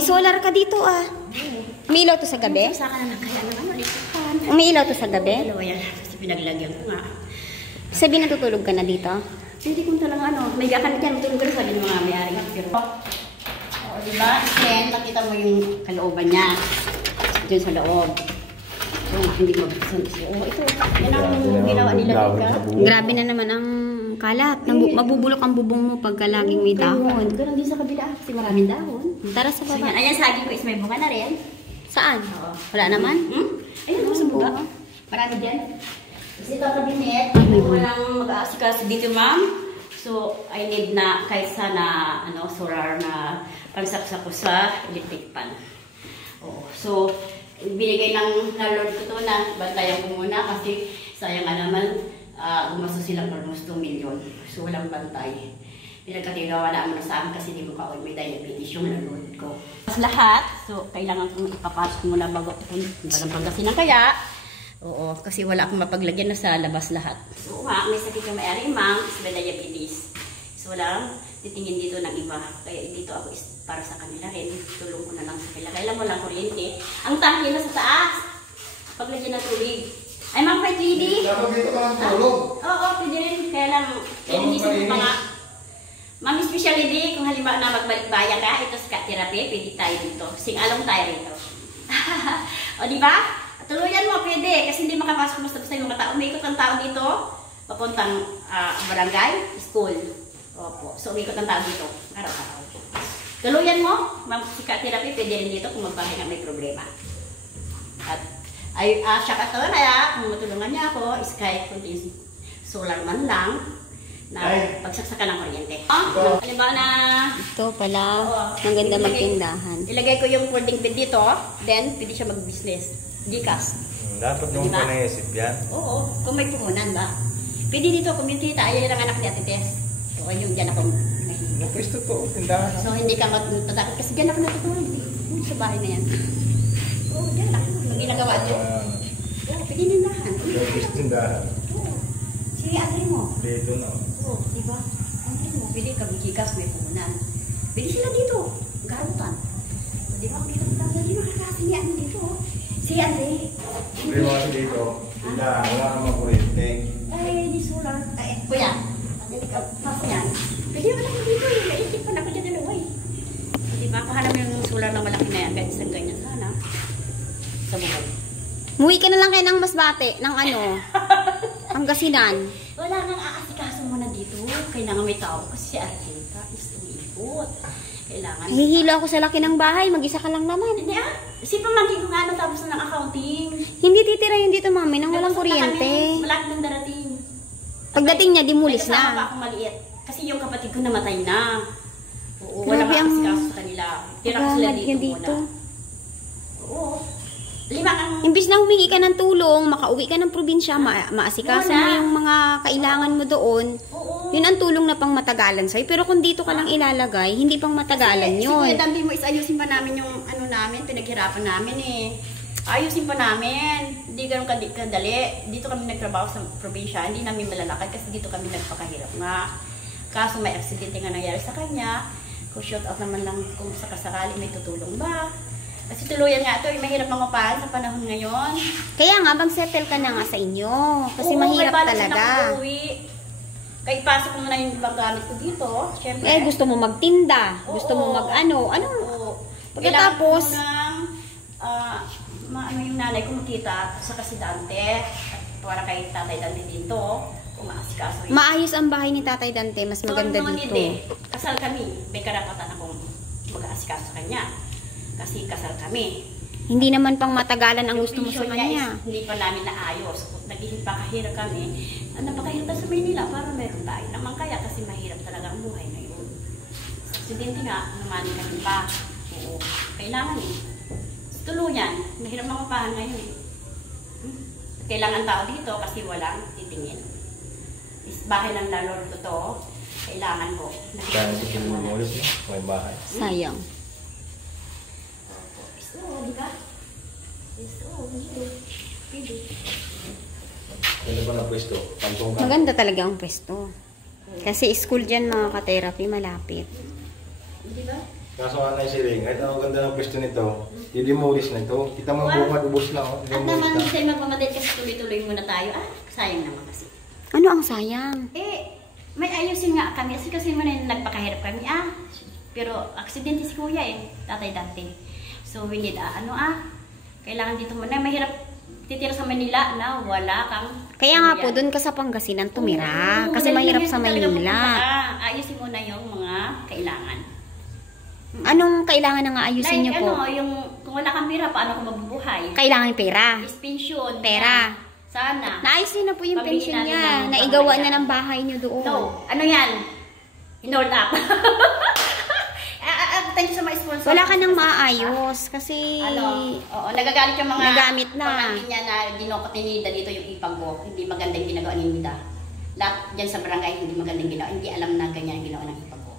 May solar ka dito ah. Umiilaw to sa gabi? Umiilaw to sa gabi? Dalawa yan. Kasi pinaglagyan ko nga. Sabi natutulog ka na dito? Hindi ko talaga ano. May gakan dyan. Matulog ka na sabi ng mga may-ari. O, diba? Then, makita mo yung kalooban niya. Diyan sa loob. Hindi mo buksan. Oh, ito. Yan ang ginawa nila dito. Grabe na naman ang kalat. Mabubulok ang bubong mo pagka laging may dahon. Ganun din sa kabila. Kasi maraming dahon. Tara sa baba. Ayan, saging ko is may bunga na rin. Saan? Wala naman? Ayun, sa bunga. Marami din. Kasi ito kabinet. Walang mag-aasikas dito, ma'am. So, I need na kahit sana solar na pangsaksak ko sa electric pan. Oo. So, binigay ng Lord ko to na bantayan ko muna kasi sayang nga naman gumastos silang almost 2 million. So, walang bantay. Pinagkatigawa na muna sa akin kasi di ko ka may diabetes yung Lord ko. Mas lahat, so kailangan kong ipapasok muna bago kung parang pagkasinan kaya. Oo, kasi wala akong mapaglagyan na sa labas lahat. So, may sakit yung may-ari, ma'am, is may diabetes. So, wala titingin dito ng iba. Kaya dito ako is para sa kanila rin. Tulong ko na lang sa kanila. Kailan mo lang kuryente. Ang tangke na sa taas. Paglagyan ng tubig. Ay, ma'am, kahit lady. Dapat dito ka lang tulog. Oo, pwede rin. Kaya lang, inisip ko pa nga. Ma'am, special lady, kung halimbawa na magbalik-bayan ka, ito sa therapy, pwede tayo dito. Sing-along tayo rito. O, diba? Tuluyan mo, pwede. Kasi hindi makapasok basta-basta yung mga tao. May ikot ang tao dito. Papuntang barangay, school. Opo. So, umikot ang tao dito. Araw-araw. Tuluyan mo, mag-therapy, pwede rin dito kung magbahay na may problema. At, siya ka to na, kung matulungan niya ako, is kahit kunting solar man lang, na pagsaksakan ng kuryente. Halimbawa na... Ito pala. Ang ganda magtindahan. Ilagay ko yung folding bed dito, then pwede siya mag-business. Gcash. Dapat nung panisip yan. Oo, kung may puhunan ba. Pwede dito, community tayo, yan ang anak ni Ate Tess. So, yung dyan ako nahihiga. Pwesto to, tindahan. So, hindi ka matatakot. Kasi dyan ako natutulog. Sa bahay na yan. Oo, dyan lang. Mag-ginagawa dyan. Oo, pwede nindahan. Pwesto tindahan. Oo. Si Andre mo. Dito na. Oo, diba? Andre mo, pwede ka mag-gigas, may puhunan. Pwede sila dito. Garutan. Diba, hindi makakasi niya dito. Si Andre. Hindi mo kasi dito. Tindahan, wala kang makurente. Ay, di solar. Ay, kuya. Pasok yan. Pwede mo lang dito eh. Naisip pa na ko dyan dalawa eh. Diba? Kahanap yung solar na malaki na yan. Kahit isang ganyan sana. Sa bukod. Muwi ka na lang kayo ng Masbate, ng Pangasinan. Wala nang aasikaso mo na dito. Kailangan may tao. Kasi si Argenta is tumipot. Kailangan. Hihilo ako sa laki ng bahay. Mag-isa ka lang naman. Hindi si pamangkin ko nga natapos na ng accounting. Hindi titira yun dito, mami, nang walang kuryente. Malaki nang darating. Pagdating niya, dimulis na. na. Pa ako maliit. Kasi yung kapatid ko namatay na. Oo, wala maasikaso sa kanila. Tira ko sila dito muna. Oo. Imbis na humingi ka ng tulong, makauwi ka ng probinsya, maasikaso mo yung mga kailangan mo doon. Yun ang tulong na pang matagalan sa'yo. Pero kung dito ka lang ilalagay, hindi pang matagalan yun. Kasi dambi mo is ayusin pa namin yung namin, pinaghirapan namin eh. Ayusin pa namin. Hindi ganun kadali. Dito kami nagtrabaho sa probinsya, hindi namin malalakad kasi dito kami nagpakahirap nga. Kaso may aksidente nga nangyari sa kanya. Kung shout out naman lang kung sakasakali may tutulong ba. Kasi tuluyan nga ito, mahirap mangupahan sa panahon ngayon. Kaya nga, mag-settle ka na nga sa inyo. Kasi mahirap talaga. Kaya ipasok mo na yung ibang gamit ko dito. Siyempre. Gusto mo magtinda. Gusto mo mag-ano. Pagkatapos, yung nanay ko makita sa kasidante. Para kay Tatay Dante dito. Umaasikaso yun. Maayos ang bahay ni Tatay Dante. Mas maganda dito. Kasal kami. May karapatan akong mag-aasikaso sa kanya. Kasi kasal kami. Hindi naman pang matagalan ang gusto mo sa kanya. Hindi pa namin naayos. Naging pakahirap kami. Napakahirap sa Maynila para meron tayo. Naman kaya kasi mahirap talaga ang buhay ngayon. Sa aksidente nga, naman kami pa. Oo. Kailangan eh. Tuluyan. Mahirap mangupahan ngayon eh. Kailangan tao dito kasi walang titingin. Bahay ng lalor ko to. Kailangan ko. Kaya ko sinulit mo. May bahay. Sayang. Di ba? Pwede. Ano ba na pwesto? Maganda talaga ang pwesto. Kasi school dyan mga ka-therapy malapit. Di ba? Kaso nga na siling, kahit ang ganda ng pwesto nito, i-demolish na ito. Kita mo ang bukad, ubos na. Oh. At naman sa'yo magmamadali kasi tuloy-tuloy muna tayo. Sayang naman kasi. Ano ang sayang? May ayusin nga kami. Kasi mo na yung nagpakahirap kami. Pero aksidente si kuya tatay dati. So we need, kailangan dito muna. Mahirap titira sa Manila na wala kang... Kaya nga po, doon ka sa Pangasinan tumira. Kasi mahirap sa Manila. Ayusin mo na yung mga kailangan. Anong kailangan na nga ayusin niyo po? Kung wala kang pera, paano ko mabubuhay? Kailangan pera. Pension. Pera. Sana. Naayos niyo na po yung pension niya. Naigawa na ng bahay niyo doon. No. Ano yan? Hinold up. Thank you sa mga sponsor. Wala ka nang maayos kasi... nagagalit yung mga... Nagamit na. Pamangkin niya na dinokot ni Nida dito yung ipag ko. Hindi magandang ginagawa ni Nida. Lahat dyan sa barangay, hindi magandang ginawa. Hindi alam na ganyan ginawa ng ipag ko.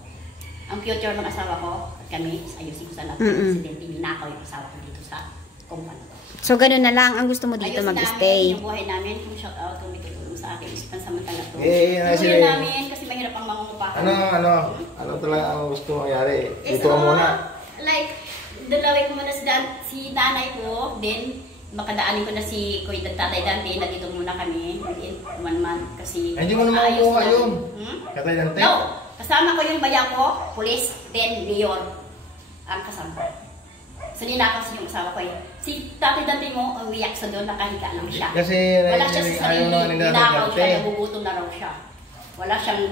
Ang future ng asawa ko, at kami, ayusin ko sa lahat ng presidente. Ninakaw yung asawa ko dito sa company. So, ganun na lang ang gusto mo dito mag-stay. Ayusin namin yung buhay namin. Kung shout out, kung may tutulong sa akin, isipan samantala to. Sige namin kasi mahirap ang mangungupahan. Ano talaga ang gusto mangyari? Dito ka muna. Like, dalawin ko muna si nanay ko, then makadaanin ko na si Kuya Tatay Dante na dito muna kami in 1 month kasi hindi mo naman makuha yun. Tatay Dante? No, kasama ko yung bayan ko, police, then mayor ang kasama. So ninakaw yung asawa ko Si Tatay Dante mo, umiyak sa doon, nakahiga lang siya. Kasi wala siya sa sarili, ninakaw siya, Dante. nagugutom na raw siya. Wala siyang,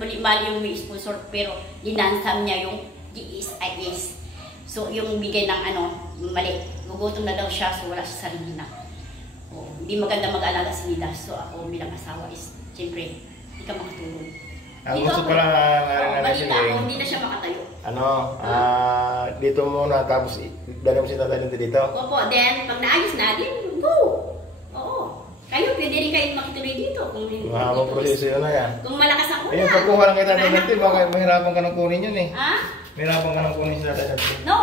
mali yung may sponsor, pero linansam niya yung GSIS. So, yung bigay ng mali. Gugutom na daw siya, so wala siya sarili na. Hindi maganda mag-alaga si Nida. So, ako bilang asawa is, siyempre, hindi ka makatulong. Ang gusto pala balita ako, hindi na siya makatayo. Dito muna, tapos dala mo si Tatay Dante dito? Opo, then, pag naayos na, then, go! Oo. Kayo, pwede rin kayo makituloy dito. Mahabang proseso yun na yan. Kung malakas ang ulan. Ayun, pagkuha lang kay Tatay Dante, baka mahirapan ka nang kunin yun Mahirapan ka nang kunin si Tatay Dante. No!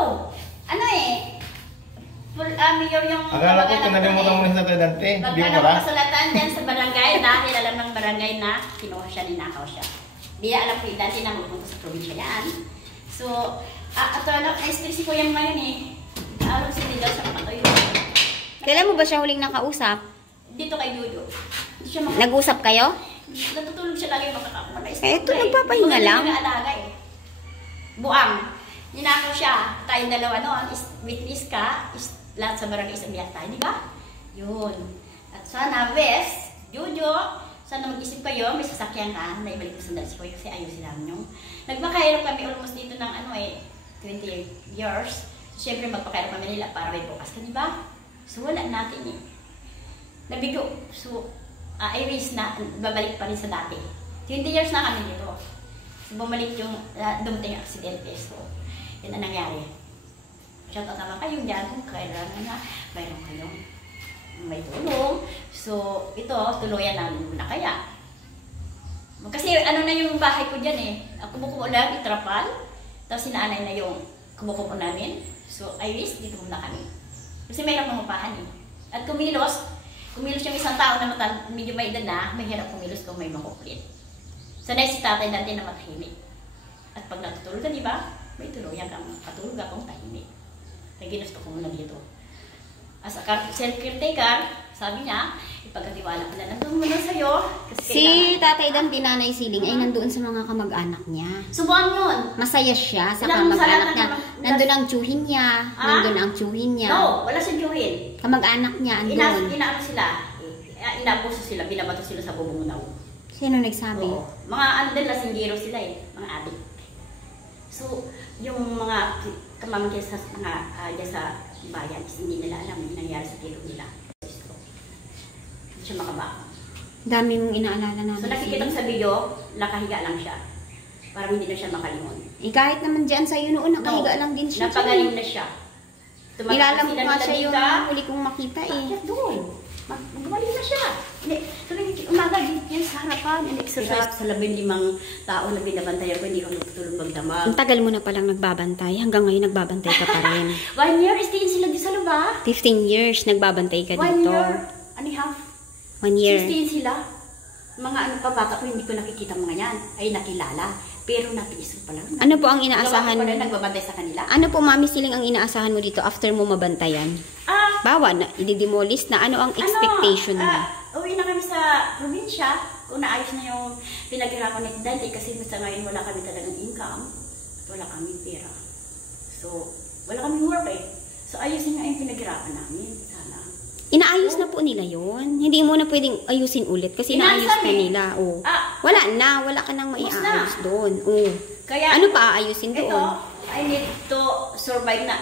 Mayor yung... Akala ko kung nalimutan mo na si Tatay Dante, hindi mo pala? Kasalatan dyan sa barangay dahil alam ng barangay na kinuha siya, ninakaw siya. Hindi alam ko yung Dante na magpunta sa probinsya yan. So, na-stress ko yan ngayon Alam si Nida sa makatayo. Kailan mo ba siya huling nakausap? Dito kay Dudo. Nag-usap kayo? Natutulog siya lagi makakakuha. Ito, nagpapahinga lang. Buang. Ninakaw siya. Tayong dalawa witness ka, lahat sa barangay sa biyak tayo, di ba? Yun. At sana, Wes, Jojo, sana mag-isip kayo, may sasakyan ka, naibalik ko sandal si Kuya kasi ayusin namin yung... Nagpakahirap kami almost dito ng 20 years. Siyempre, magpakahirap kami nila para may bukas ka, di ba? So, wala natin Nabigo. So, I wish na babalik pa rin sa dati. 20 years na kami dito. So, bumalik yung dumating yung aksidente. So, yun ang nangyari. Shout out naman kayong dyan kung kailangan na mayroon kayong may tulong. So, ito, tuluyan namin muna kaya. Kasi na yung bahay ko dyan Kumukupo lang, itrapal. Tapos sinanay na yung kumukupo namin. So, I wish dito muna kami. Kasi mayroon mangupahan At kumilos yung isang tao na medyo may edad na, mahirap kumilos kung may makukulit. Sanay si Tatay Dante na matahimik. At pag natutulog ka, di ba? May tuluyan kang katulog akong tahimik. Kaya ginusto ko muna dito. As a self-caretaker, sabi niya, ipagkatiwala ko na nandun muna sa'yo. Si Tatay Dante, Nanay Siling, ay nandoon sa mga kamag-anak niya. Subuan yun. Masaya siya sa kamag-anak niya. Nandun ang tsuhin niya. Nandun ang tsuhin niya. No, wala siyang tsuhin. Kamag-anak niya, andun. Inaano sila. Inabuso sila, binabato sila sa bubungunaw. Sino nagsabi? Mga din, lasinggero sila mga adik. So, yung mga kamamagay sa bayan, hindi nila alam yung nangyari sa tiro nila. Hindi siya makabako. Dami mong inaalala namin. So, nakikita ko sa video, nakahiga lang siya. Parang hindi na siya makalingon. Kahit naman dyan sa'yo noon, nakahiga lang din siya. Napagaling na siya. Nilalang ko nga siya yung huli kong makita doon. Gumaling na siya. Umaga yan sa harapan. Exercise sa 15 tao na binabantayan ko, hindi ko natutulog magdamag. Ang tagal mo na palang nagbabantay. Hanggang ngayon nagbabantay ka pa rin. 1 year, stay sila di sa luba. 15 years nagbabantay ka dito. 1 year and a half. 1 year. 16 sila. Mga bata ko, hindi ko nakikita mga yan. Ay nakilala. Pero natiis ko pa lang. Ano po ang inaasahan mo? Nagbabantay sa kanila. Ano po, Mami Siling, ang inaasahan mo dito after mo mabantayan? Bawa na, i-demolish na. Ano ang expectation mo? Uwi na kami sa probinsya. Kung naayos na yung pinaghirapan ni Dante kasi sa ngayon wala kami talagang income at wala kami pera. So, wala kami work eh. So, ayusin nga yung pinaghirapan namin. Sana. Inaayos na po nila yon. Hindi mo na pwedeng ayusin ulit kasi inaayos na nila. Oh. Wala na. Wala ka nang maiayos doon. Oh. Kaya, ano pa aayusin doon? Ito, I need to survive na.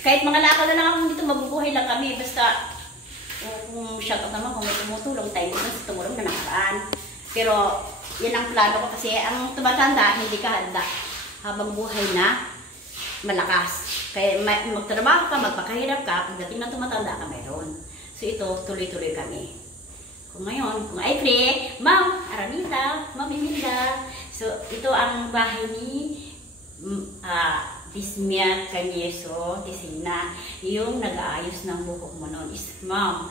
Kahit mga lakal na lang ako dito, mabubuhay lang kami. Basta, kung shout out naman, kung may tumutulong tayo, tumulong na nakaraan. Pero, yan ang plano ko kasi ang tumatanda, hindi ka handa. Habang buhay na, malakas. Kaya magtrabaho ka, magpakahirap ka, pagdating na tumatanda ka mayroon. So ito, tuloy-tuloy kami. Kung ngayon, kung ay free, Ma'am Aranita, Ma'am Imelda. So ito ang bahay ni Dismia Canieso, Tisina. Yung nag-aayos ng buhok mo noon is Ma'am.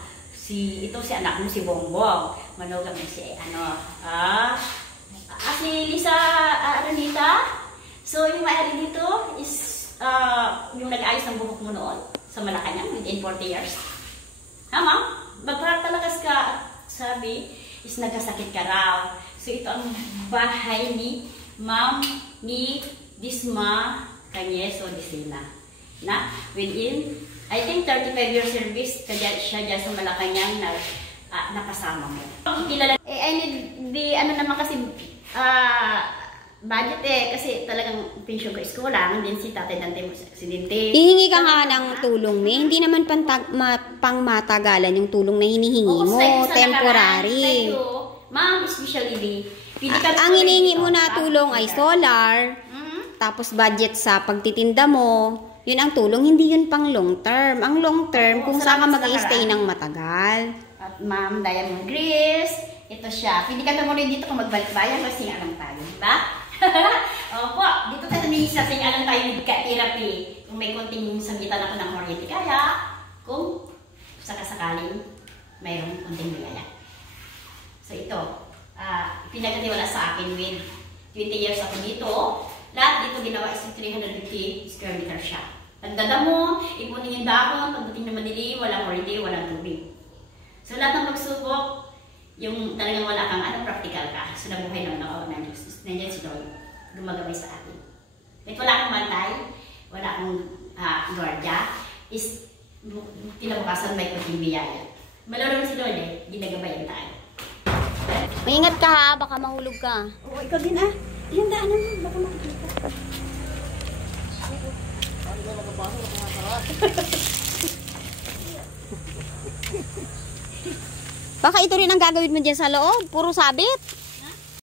Ito si anak mo, si Bongbong. Manoga mo si, si Lisa Aranita. So yung may-ari dito is yung nag-ayos ng buhok mo noon sa Malacanang within 40 years. Ma'am? Magpapalakas ka, sabi, is nagkasakit ka raw. So ito ang bahay ni Ma'am ni Disma Canieso Disina. Na within, I think 35 years service, kaya siya dyan sa Malacanang na nakasama mo. I need the, naman kasi, budget kasi talagang pension ko is kulang. Din si Tatay Dante mo sa aksidente. Hihingi ka nga ng tulong ni. Hindi naman pangmatagalan yung tulong na hinihingi mo. Temporary. Ma'am, especially, ang hinihingi mo na tulong ay solar. Tapos budget sa pagtitinda mo. Yun ang tulong. Hindi yun pang long term. Ang long term, kung saan ka mag-i-stay ng matagal. At Ma'am Diamond Grace, ito siya. Pwede ka tumuloy dito kung magbalik-bayan kasi alam tayo, di ba? Opo, dito tayo sa alam tayo with ka-therapy. Kung may konting sabitan ako ng kuryente, kaya kung sakasakaling mayroong konting biyaya. So ito, pinagkatiwala sa akin with 20 years ako dito. Lahat dito ginawa is 350 square meter siya. Pagdadamo, ipunin yung dahon, pagdating na madilim, walang kuryente, walang tubig. So lahat ng pagsubok, yung talagang wala kang practical ka. So nabuhay naman ako nandiyan si Lord. Gumagabay sa atin. Kahit wala akong bantay, wala akong gwardiya, is kinabukasan may kunting biyaya. Malawag si Lord ginagabayan tayo. Maingat ka ha, baka mahulog ka. Oo, ikaw din Yung daanan mo, baka makikita. Baka ito rin ang gagawin mo dyan sa loob. Puro sabit.